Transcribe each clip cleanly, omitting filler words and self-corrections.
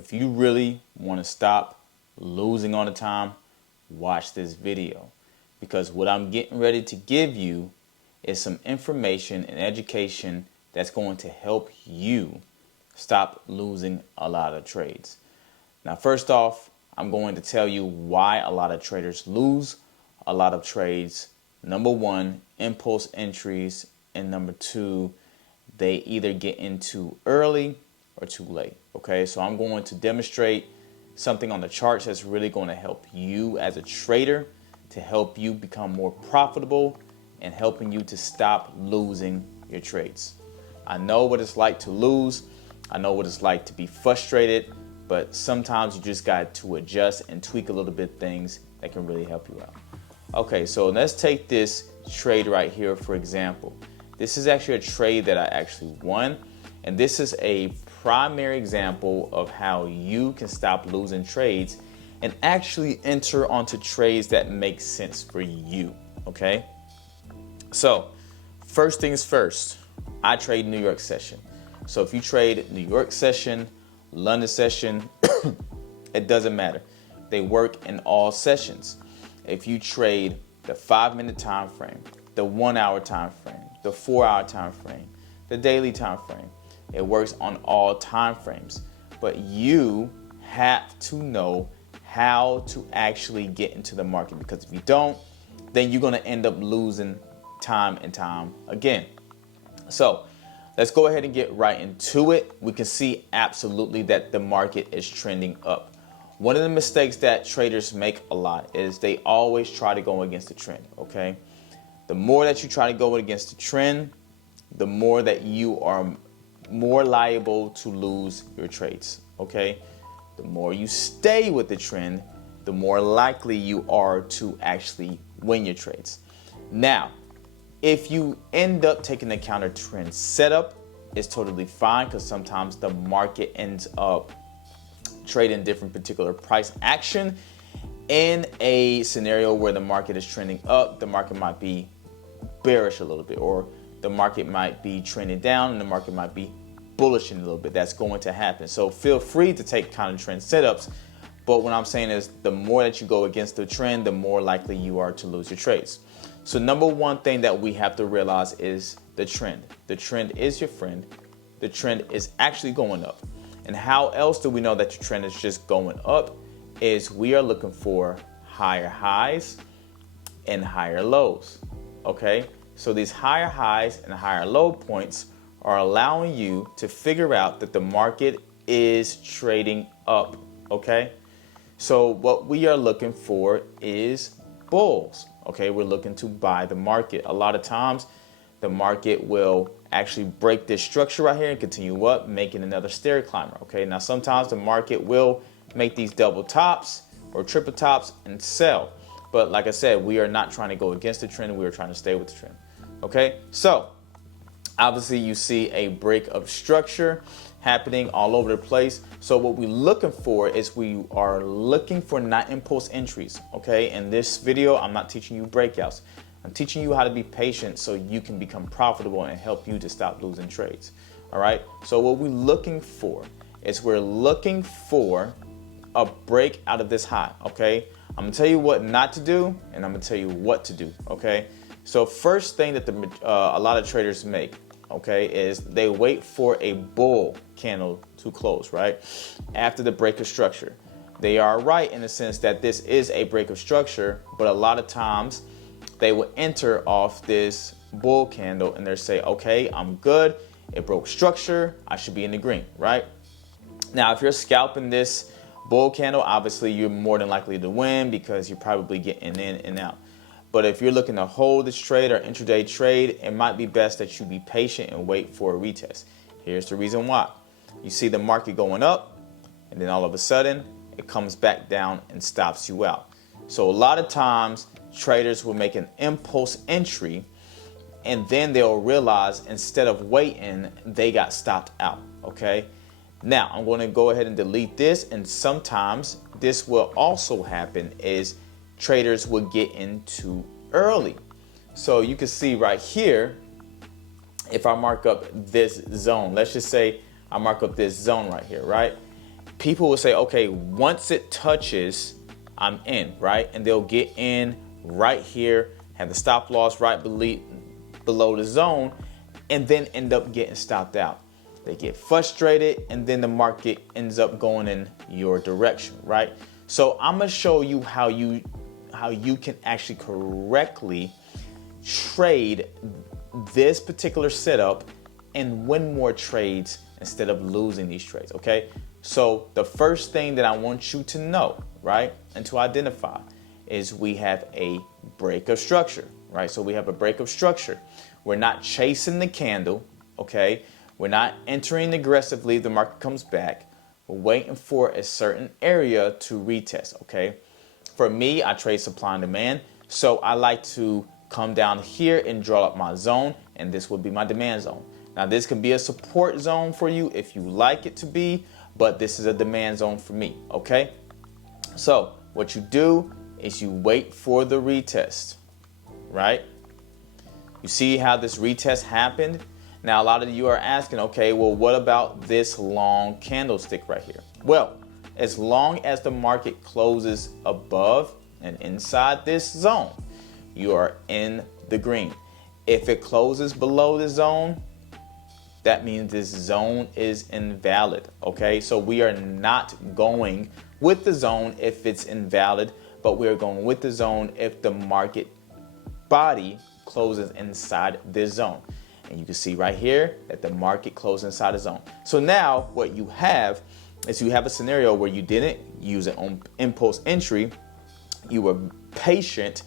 if you really want to stop losing all the time, watch this video, because what I'm getting ready to give you is some information and education that's going to help you stop losing a lot of trades. Now, first off, I'm going to tell you why a lot of traders lose a lot of trades. Number one, impulse entries, and number two, they either get in too early or too late. Okay, so I'm going to demonstrate something on the charts that's really going to help you as a trader, to help you become more profitable and helping you to stop losing your trades. I know what it's like to lose. I know what it's like to be frustrated, but sometimes you just got to adjust and tweak a little bit things that can really help you out. Okay, so let's take this trade right here, for example. This is actually a trade that I actually won, and this is a primary example of how you can stop losing trades and actually enter onto trades that make sense for you, okay? So, first things first, I trade New York session. So if you trade New York session, London session, it doesn't matter. They work in all sessions. If you trade the 5-minute time frame, the 1-hour time frame, the 4-hour time frame, the daily time frame, it works on all time frames. But you have to know how to actually get into the market, because if you don't, then you're going to end up losing time and time again. So let's go ahead and get right into it. We can see absolutely that the market is trending up. One of the mistakes that traders make a lot is they always try to go against the trend, okay? The more that you try to go against the trend, the more that you are more liable to lose your trades, okay? The more you stay with the trend, the more likely you are to actually win your trades. Now, if you end up taking a counter trend setup, it's totally fine, because sometimes the market ends up trading different particular price action. In a scenario where the market is trending up, the market might be bearish a little bit, or the market might be trending down and the market might be bullish in a little bit. That's going to happen. So feel free to take counter trend setups. But what I'm saying is, the more that you go against the trend, the more likely you are to lose your trades. So number one thing that we have to realize is the trend. The trend is your friend. The trend is actually going up. And how else do we know that your trend is just going up? Is we are looking for higher highs and higher lows. Okay? So these higher highs and higher low points are allowing you to figure out that the market is trading up. Okay? So what we are looking for is bulls. Okay, we're looking to buy the market. A lot of times the market will actually break this structure right here and continue up, making another stair climber. Okay, now sometimes the market will make these double tops or triple tops and sell. But like I said, we are not trying to go against the trend. We are trying to stay with the trend. Okay, so obviously you see a break of structure happening all over the place. So what we're looking for is, we are looking for not impulse entries. Okay, in this video, I'm not teaching you breakouts. I'm teaching you how to be patient so you can become profitable and help you to stop losing trades. All right, so what we're looking for is, we're looking for a break out of this high. Okay, I'm gonna tell you what not to do, and I'm gonna tell you what to do. Okay, so first thing that a lot of traders make, okay, is they wait for a bull candle to close, right? After the break of structure. They are right in the sense that this is a break of structure, but a lot of times they will enter off this bull candle and they say, okay, I'm good. It broke structure. I should be in the green, right? Now, if you're scalping this bull candle, obviously you're more than likely to win, because you're probably getting in and out. But if you're looking to hold this trade or intraday trade, it might be best that you be patient and wait for a retest. Here's the reason why. You see the market going up, and then all of a sudden it comes back down and stops you out. So a lot of times traders will make an impulse entry, and then they'll realize instead of waiting, they got stopped out. Okay, now I'm going to go ahead and delete this, and sometimes this will also happen is traders will get in too early. So you can see right here, if I mark up this zone, let's just say I mark up this zone right here, right? people will say, okay, once it touches, I'm in, right? And they'll get in right here, have the stop loss right below the zone, and then end up getting stopped out. They get frustrated, and then the market ends up going in your direction, right? So I'm gonna show you how you can actually correctly trade this particular setup and win more trades instead of losing these trades, okay? So the first thing that I want you to know, right, and to identify is we have a break of structure, right? So we have a break of structure. We're not chasing the candle, okay? We're not entering aggressively if the market comes back. We're waiting for a certain area to retest, okay? For me, I trade supply and demand. So I like to come down here and draw up my zone, and this would be my demand zone. Now this can be a support zone for you if you like it to be, but this is a demand zone for me, okay? So what you do is you wait for the retest, right? You see how this retest happened? Now, a lot of you are asking, okay, well, what about this long candlestick right here? Well, as long as the market closes above and inside this zone, you are in the green. If it closes below the zone, that means this zone is invalid, okay? So we are not going with the zone if it's invalid, but we are going with the zone if the market body closes inside this zone. And you can see right here that the market closed inside the zone. So now what you have is you have a scenario where you didn't use it on impulse entry, you were patient,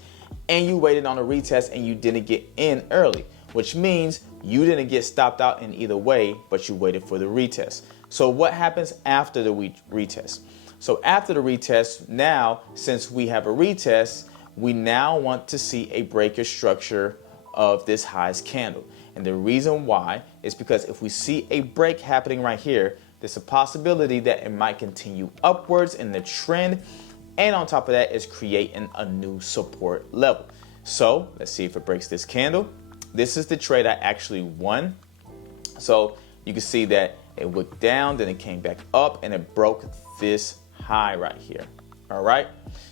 and you waited on a retest and you didn't get in early, which means you didn't get stopped out in either way, but you waited for the retest. So what happens after the retest? So after the retest, now, since we have a retest, we now want to see a breaker structure of this highest candle. And the reason why is because if we see a break happening right here, there's a possibility that it might continue upwards in the trend. And on top of that is creating a new support level. So let's see if it breaks this candle. This is the trade I actually won. So you can see that it wicked down, then it came back up and it broke this high right here. All right.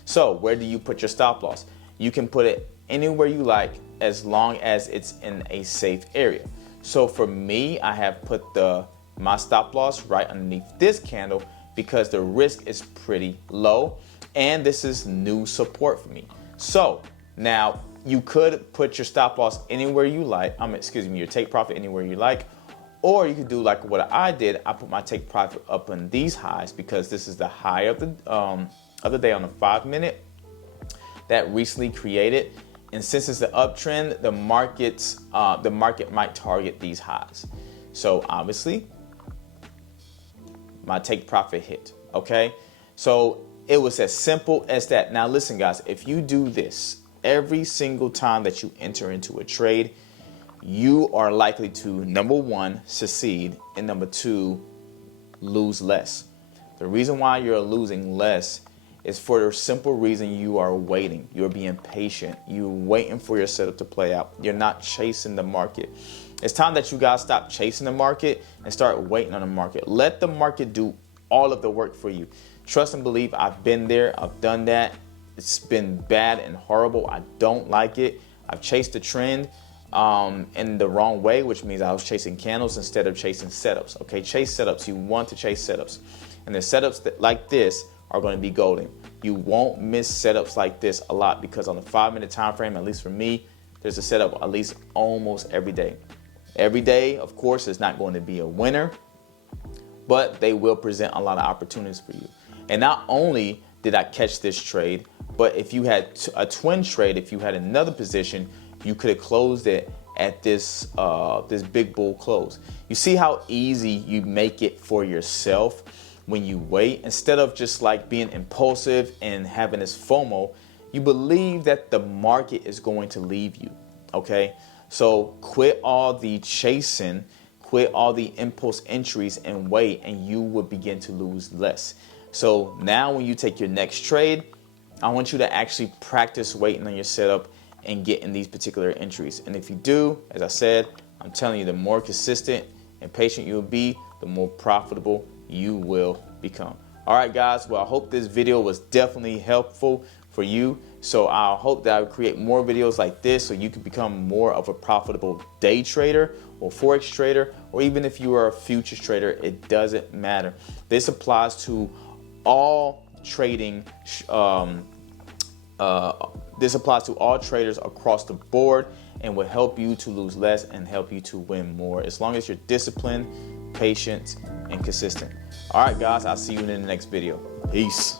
So where do you put your stop loss? You can put it anywhere you like as long as it's in a safe area. So for me, I have put my stop loss right underneath this candle because the risk is pretty low and this is new support for me. So now you could put your stop loss anywhere you like. Your take profit anywhere you like. Or you could do like what I did. I put my take profit up on these highs because this is the high of the day on the 5-minute that recently created. And since it's the uptrend, the market might target these highs. So obviously, my take profit hit. Okay, so it was as simple as that. Now listen, guys, if you do this every single time that you enter into a trade, you are likely to, number one, succeed, and number two, lose less. The reason why you're losing less is for the simple reason you are waiting. You're being patient. You're waiting for your setup to play out. You're not chasing the market. It's time that you guys stop chasing the market and start waiting on the market. Let the market do all of the work for you. Trust and believe, I've been there. I've done that. It's been bad and horrible. I don't like it. I've chased the trend in the wrong way, which means I was chasing candles instead of chasing setups. Okay, chase setups. You want to chase setups. And the setups like this are going to be golden. You won't miss setups like this a lot because on the 5-minute time frame, at least for me, there's a setup at least almost every day. Every day, of course, is not going to be a winner, but they will present a lot of opportunities for you. And not only did I catch this trade, but if you had a twin trade, if you had another position, you could have closed it at this big bull close. You see how easy you make it for yourself when you wait. Instead of just like being impulsive and having this FOMO, you believe that the market is going to leave you. Okay, so quit all the chasing, quit all the impulse entries and wait, and you will begin to lose less. So now when you take your next trade, I want you to actually practice waiting on your setup and getting these particular entries. And if you do, as I said, I'm telling you, the more consistent and patient you'll be, the more profitable you will become. All right, guys. Well, I hope this video was definitely helpful for you. So I hope that I will create more videos like this so you can become more of a profitable day trader or Forex trader, or even if you are a futures trader, it doesn't matter. This applies to all trading. This applies to all traders across the board and will help you to lose less and help you to win more, as long as you're disciplined, patient, and consistent. All right, guys, I'll see you in the next video. Peace.